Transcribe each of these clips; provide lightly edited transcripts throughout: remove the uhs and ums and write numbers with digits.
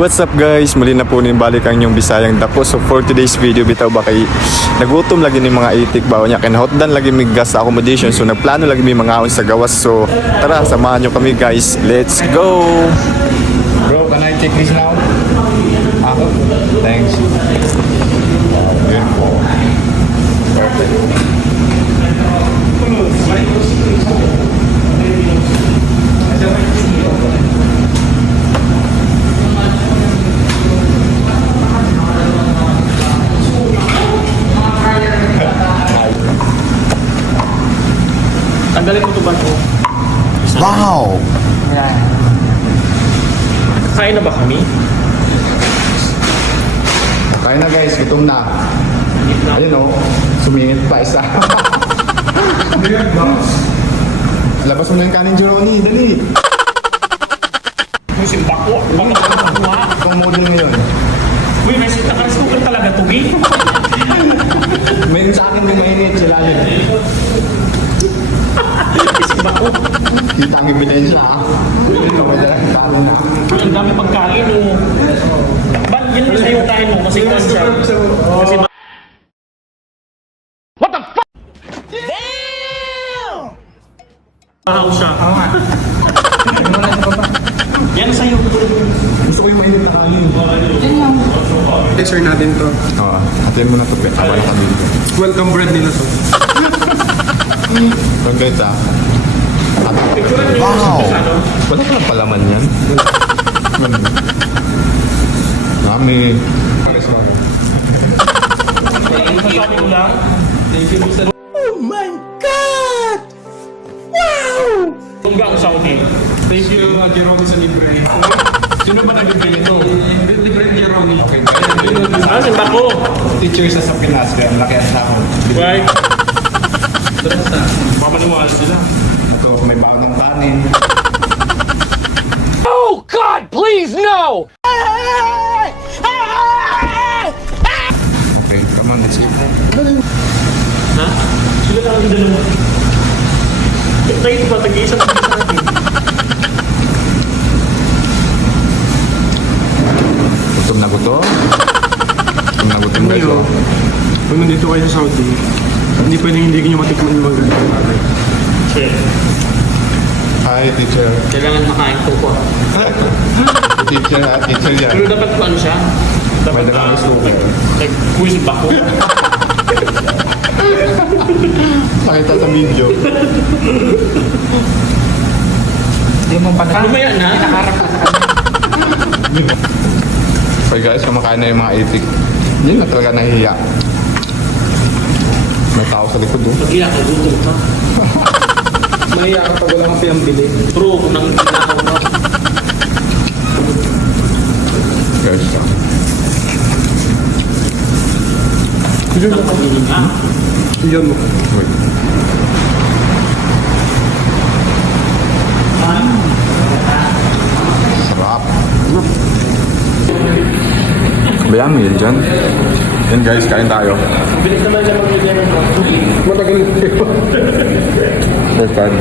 What's up guys? Muli na po balik ang inyong Bisayang Dako. So for today's video, bitaw ba kay nagutom lagi ni mga itik ba niya kinahotdan lagi mig gas sa accommodation. So nagplano lagi mi mga sa gawas. So tara, samahan nyo kami guys. Let's go! Bro, can I take this now? Ako? Thanks. Beautiful. Perfect. Tanggalin ko ito ba ito? Wow! Yan. Kain na ba kami? Kain na guys, gutom na. Ayun o, sumingit pa isa. Labas mo na yung kanin, Jeroni, dali. May simba ko. Kung model ngayon. Uy, may naka-scoker talaga ito, eh. May sa akin lumainit sila nila. Simba ko. Kita ang ebidensya ah. Ang dami pagkain, oh. Ba't yun na sa'yo kain mo? Kasi kwan siya. Kasi what the fuck? Damn! Mahaw siya. Yan sa'yo. Gusto ko yung mainit na kanin. Dessert natin to. Oo, atin mo na ito. Abay kami dito. Welcome bread nila to. So guys ah. Wow! Wala ka lang palaman yan. Dami. Masasabi ko lang. Oh my God! Wow! Tungga ang Saudi. Thank you, Jerome sa libre. Sino ba nag-bili ito? Libre ni Jerome. Okay. Ah, simba ko. Teacher sa Pinas, kaya malaki ang sahod. Right. Mamaniwala sila. Ito, may baon ng kanin. Oh God, please no! Okay, come on, let's eat. Ha? Sila lang ang dalawa. Tayo ba? Tag-iisang sa atin. Gutom na gutom. Gutom na gutom guys. Ngayon, kung nandito kayo sa Saudi, hindi pwedeng hindi nyo matikman yung mga ganitong bagay. Shit. Hi, teacher. Kailangan makain ko po. Teacher ha, teacher yan. Pero dapat ko ano siya? May dalang smoker. Like, quiz ba ko? Pakita sa video. Hindi mo pa Lumaya na. Nakaharap ka sa kanya. Okay guys, kumakain na yung mga itik. Hindi na talaga nahihiya. May tao sa likod doon. Pag-iyak ka, gutom ka. Mahiya ka pag wala kang pinambili. True, kung nang ginakaw ka. Guys, Diyan mo. Pag-iling ka. Diyan mo. wait. Sarap. Bayang meal dyan. Yan guys, kain tayo. Bilis naman siya mag-iling mo. Matagal kayo. First time.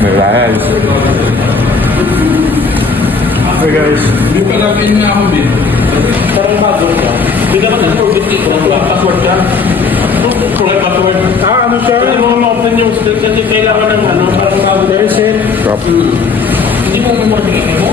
May rice. Okay guys. Hindi ka namin na ako din. Parang bago ka. Hindi ka naman forget it. Password ka. Correct password. Ano siya? Pwede mo ma-open yung stick kasi kailangan ng ano. Parang bago. Very safe. Sarap. Hindi mo mo mo.